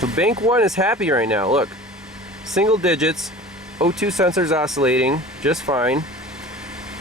So bank 1 is happy right now. Look, single digits, O2 sensors oscillating just fine.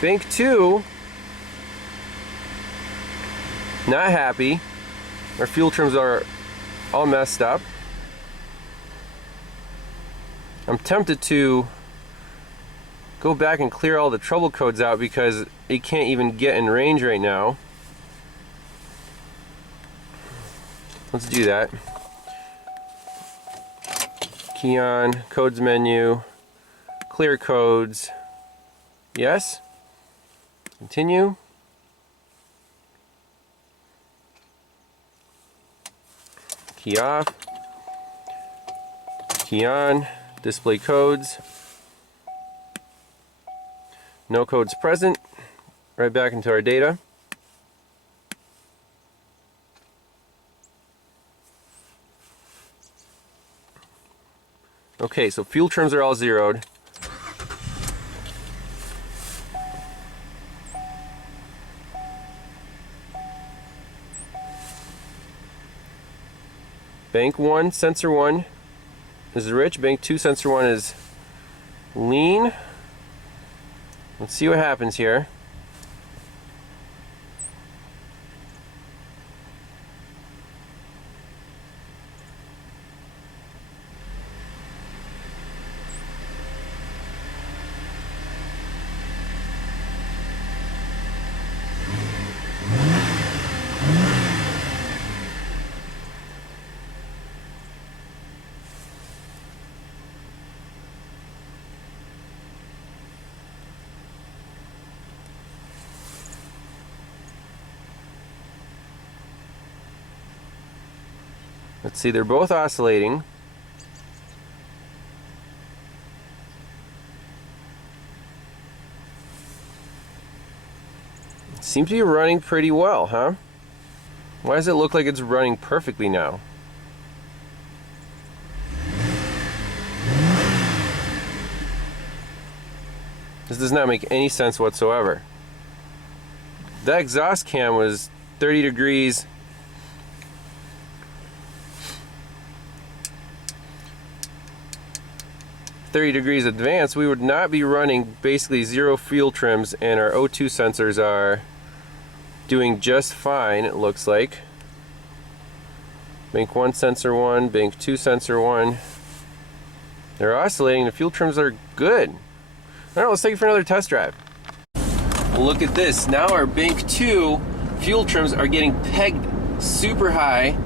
Bank 2, not happy. Our fuel trims are all messed up. I'm tempted to go back and clear all the trouble codes out because it can't even get in range right now. Let's do that. Key on, codes menu, clear codes. Yes. Continue. Key off. Key on. Display codes. No codes present. Right back into our data. Okay, so fuel trims are all zeroed. Bank 1, sensor 1 is rich. Bank 2, sensor 1 is lean. Let's see what happens here. Let's see, they're both oscillating. Seems to be running pretty well, huh? Why does it look like it's running perfectly now? This does not make any sense whatsoever. That exhaust cam was 30 degrees. Advanced, we would not be running basically zero fuel trims, and our O2 sensors are doing just fine, it looks like. Bank 1 sensor 1, bank 2 sensor 1. They're oscillating, the fuel trims are good. Alright, let's take it for another test drive. Look at this, now our bank 2 fuel trims are getting pegged super high,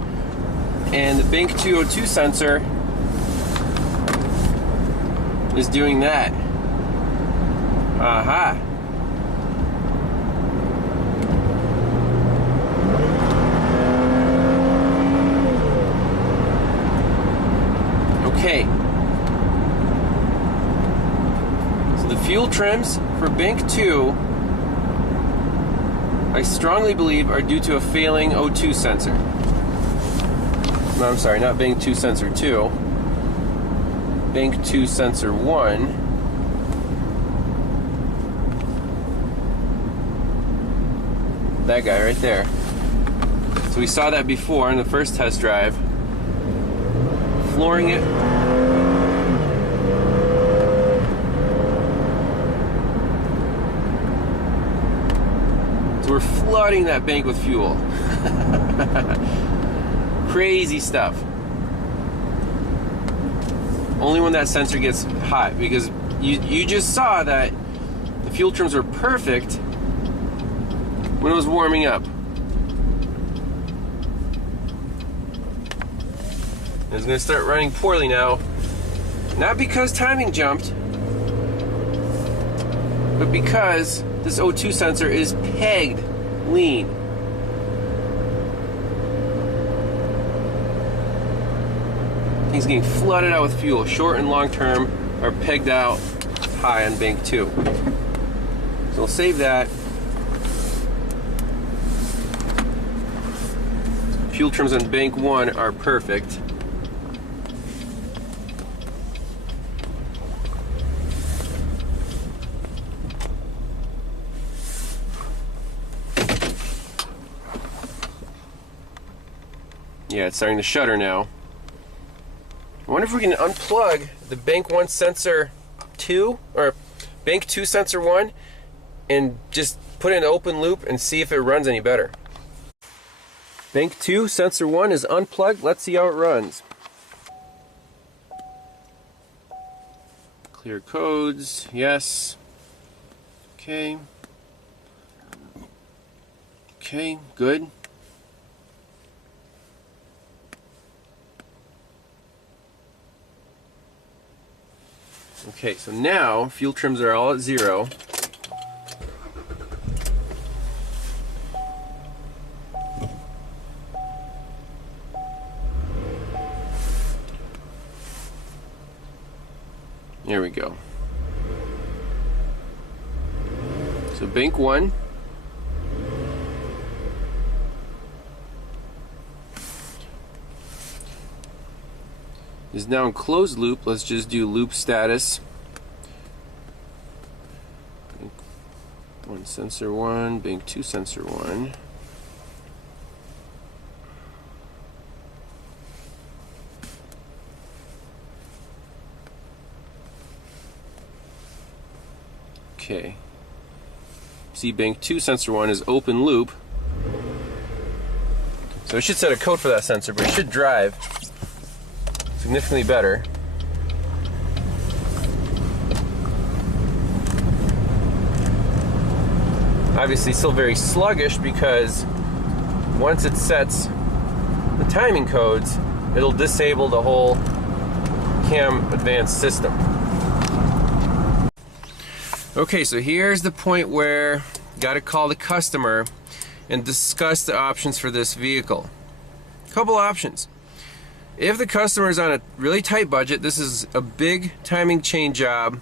and the bank 2 O2 sensor is doing that. Aha. Okay. So the fuel trims for bank 2, I strongly believe, are due to a failing O2 sensor. No, I'm sorry, not bank 2 sensor 2. Bank 2 sensor 1. That guy right there. So we saw that before in the first test drive. Flooring it. So we're flooding that bank with fuel. Crazy stuff. Only when that sensor gets hot, because you just saw that the fuel trims were perfect when it was warming up. It's going to start running poorly now. Not because timing jumped, but because this O2 sensor is pegged lean. Things getting flooded out with fuel. Short and long term are pegged out high on bank 2. So we'll save that. Fuel trims on bank 1 are perfect. Yeah, it's starting to shudder now. wonder if we can unplug the Bank 1 sensor 2 or Bank 2 sensor 1 and just put it in open loop and see if it runs any better. Bank 2 sensor 1 is unplugged. Let's see how it runs. Clear codes, yes. Okay. Okay, good. Okay, so now fuel trims are all at 0. There we go. So Bank 1. Is now in closed loop. Let's just do loop status. Bank 1 sensor 1, Bank 2 sensor 1. Okay. See, Bank 2 sensor 1 is open loop. So it should set a code for that sensor, but it should drive significantly better. Obviously still very sluggish because once it sets the timing codes, it'll disable the whole cam advanced system. Okay, so here's the point where you got to call the customer and discuss the options for this vehicle. Couple options. If the customer is on a really tight budget, this is a big timing chain job.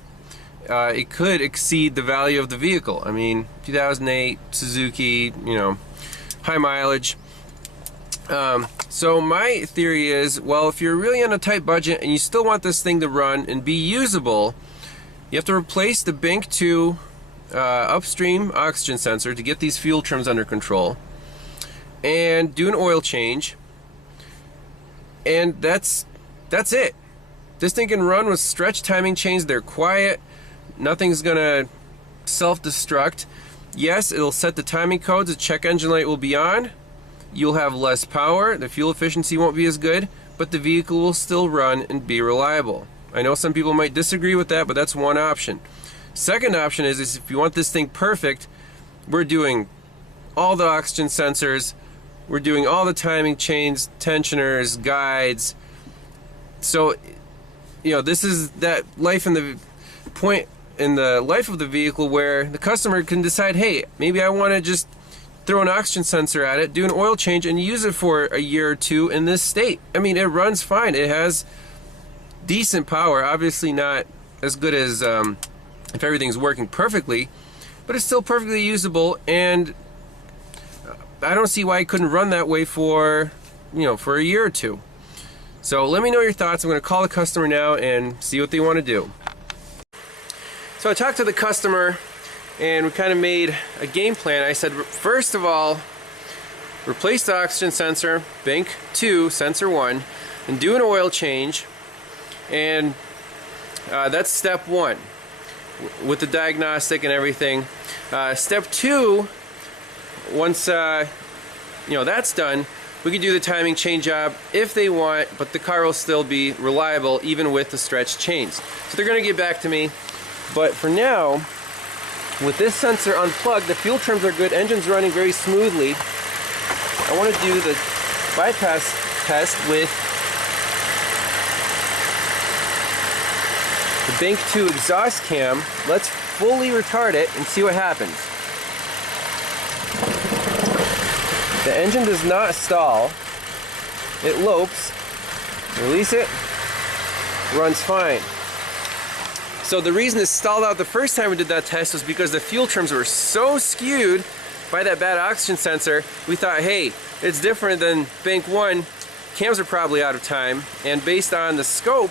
It could exceed the value of the vehicle. I mean, 2008 Suzuki, you know, high mileage. So my theory is, well, if you're really on a tight budget and you still want this thing to run and be usable, you have to replace the Bank 2 upstream oxygen sensor to get these fuel trims under control and do an oil change. And that's it. This thing can run with stretch timing chains. They're quiet. Nothing's gonna self-destruct. Yes, it'll set the timing codes. The check engine light will be on. You'll have less power. The fuel efficiency won't be as good, but the vehicle will still run and be reliable. I know some people might disagree with that, but that's one option. Second option is if you want this thing perfect, we're doing all the oxygen sensors, we're doing all the timing chains, tensioners, guides. So, you know, this is that life in the point in the life of the vehicle where the customer can decide, hey, maybe I want to just throw an oxygen sensor at it, do an oil change, and use it for a year or two in this state. I mean, it runs fine. It has decent power, obviously not as good as if everything's working perfectly, but it's still perfectly usable, and I don't see why it couldn't run that way for, you know, for a year or two. So let me know your thoughts. I'm going to call the customer now and see what they want to do. So I talked to the customer and we kind of made a game plan. I said, first of all, replace the oxygen sensor, Bank 2 sensor 1, and do an oil change. And that's step 1 with the diagnostic and everything. Step 2, once you know that's done, we can do the timing chain job if they want, but the car will still be reliable even with the stretched chains. So they're going to get back to me, but for now, with this sensor unplugged, the fuel trims are good, engine's running very smoothly. I want to do the bypass test with the Bank 2 exhaust cam. Let's fully retard it and see what happens. The engine does not stall. It lopes. Release it. Runs fine. So the reason it stalled out the first time we did that test was because the fuel trims were so skewed by that bad oxygen sensor. We thought, hey, it's different than Bank 1. Cams are probably out of time. And based on the scope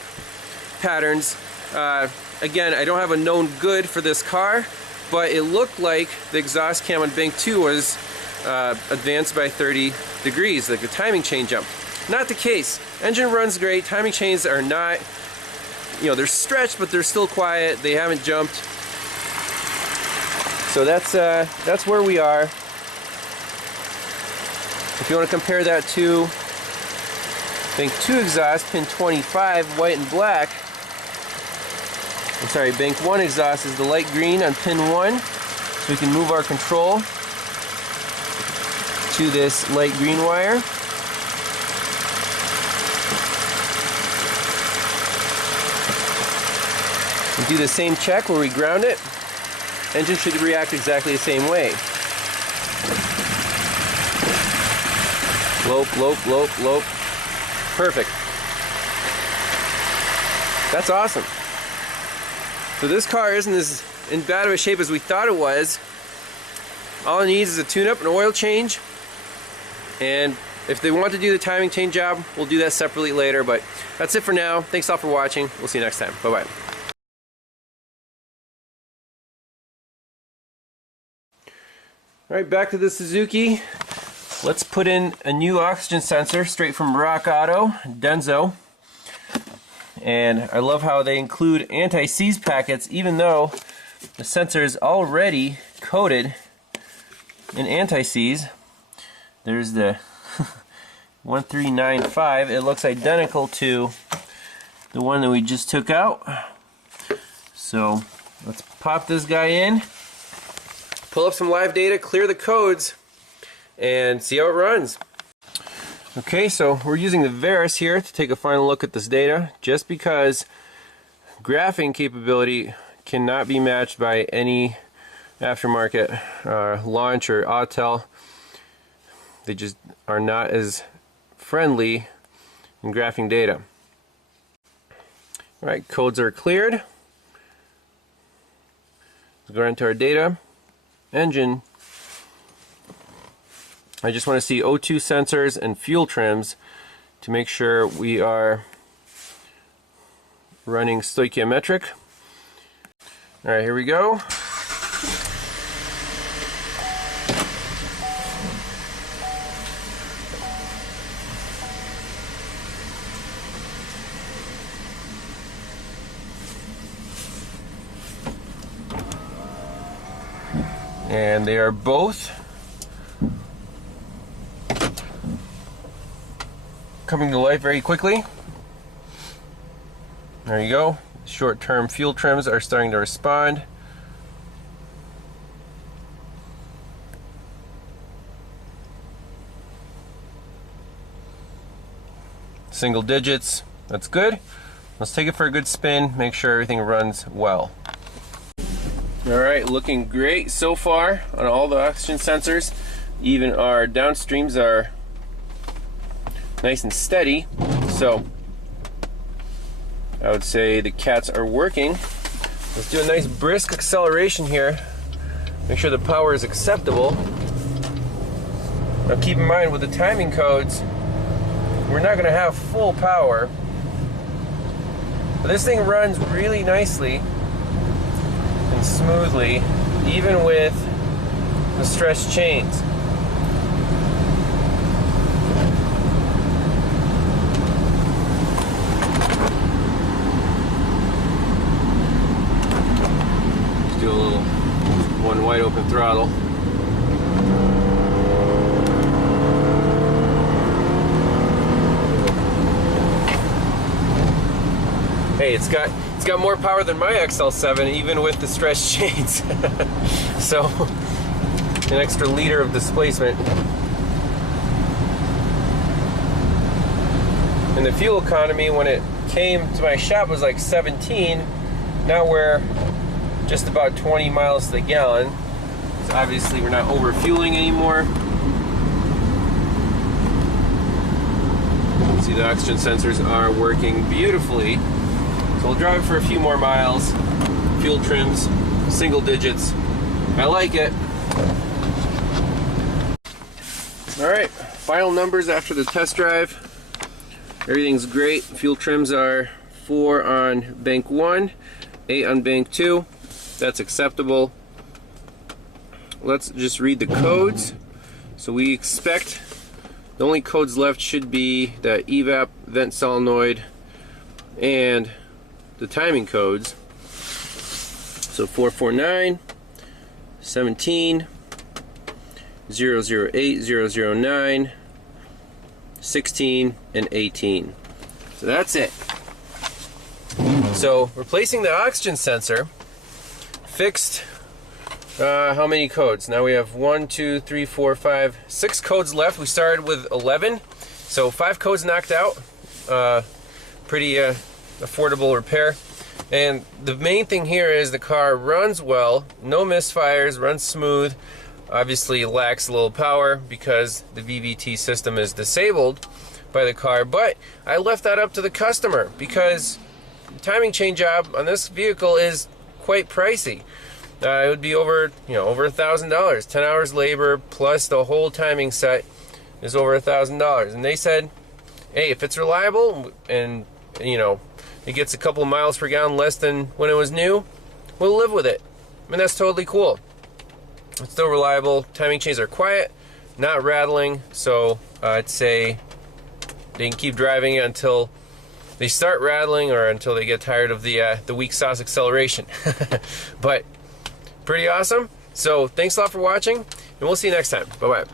patterns, again, I don't have a known good for this car, but it looked like the exhaust cam on Bank 2 was advanced by 30 degrees, like a timing chain jump. Not the case. Engine runs great. Timing chains are not, you know, they're stretched, but they're still quiet. They haven't jumped. So that's where we are. If you want to compare that to Bank 2 exhaust, pin 25, white and black. I'm sorry, Bank 1 exhaust is the light green on pin 1. So we can move our control to this light green wire. And do the same check where we ground it. Engine should react exactly the same way. Lope, lope, lope, lope. Perfect. That's awesome. So this car isn't as in bad of a shape as we thought it was. All it needs is a tune-up and oil change. And if they want to do the timing chain job, we'll do that separately later. But that's it for now. Thanks all for watching. We'll see you next time. Bye-bye. All right, back to the Suzuki. Let's put in a new oxygen sensor straight from Rock Auto, Denso. And I love how they include anti-seize packets even though the sensor is already coated in anti-seize. There's the 1395. It looks identical to the one that we just took out. So let's pop this guy in, pull up some live data, clear the codes, and see how it runs. Okay, so we're using the Veris here to take a final look at this data, just because graphing capability cannot be matched by any aftermarket Launch or Autel. They just are not as friendly in graphing data. Alright, codes are cleared. Let's go into our data. Engine. I just want to see O2 sensors and fuel trims to make sure we are running stoichiometric. Alright, here we go. And they are both coming to life very quickly. There you go. Short-term fuel trims are starting to respond. Single digits, that's good. Let's take it for a good spin, make sure everything runs well. Alright, looking great so far on all the oxygen sensors. Even our downstreams are nice and steady, so I would say the cats are working. Let's do a nice brisk acceleration here. Make sure the power is acceptable. Now keep in mind with the timing codes, we're not going to have full power. But this thing runs really nicely and smoothly, even with the stretched chains. Let's do a little one wide open throttle. Hey, it's got more power than my XL7 even with the stretched chains. So an extra liter of displacement. And the fuel economy when it came to my shop was like 17. Now we're just about 20 miles to the gallon. So obviously we're not over fueling anymore. See, the oxygen sensors are working beautifully. So we'll drive for a few more miles. Fuel trims, single digits. I like it. Alright, final numbers after the test drive. Everything's great. Fuel trims are 4 on bank 1, 8 on bank 2. That's acceptable. Let's just read the codes. So we expect The only codes left should be the evap vent solenoid and the timing codes. So 449, 17, 008, 009, 16, and 18. So that's it. So replacing the oxygen sensor fixed how many codes? Now we have 1, 2, 3, 4, 5, 6 codes left. We started with 11, so 5 codes knocked out. Pretty affordable repair. And the main thing here is the car runs well, no misfires, runs smooth. Obviously lacks a little power because the VVT system is disabled by the car, but I left that up to the customer because the timing chain job on this vehicle is quite pricey. It would be over $1,000. 10 hours labor plus the whole timing set is over $1,000. And they said, hey, if it's reliable and it gets a couple of miles per gallon less than when it was new, we'll live with it. And that's totally cool. It's still reliable. Timing chains are quiet, not rattling. So I'd say they can keep driving it until they start rattling or until they get tired of the weak sauce acceleration. But pretty awesome. So thanks a lot for watching, and we'll see you next time. Bye-bye.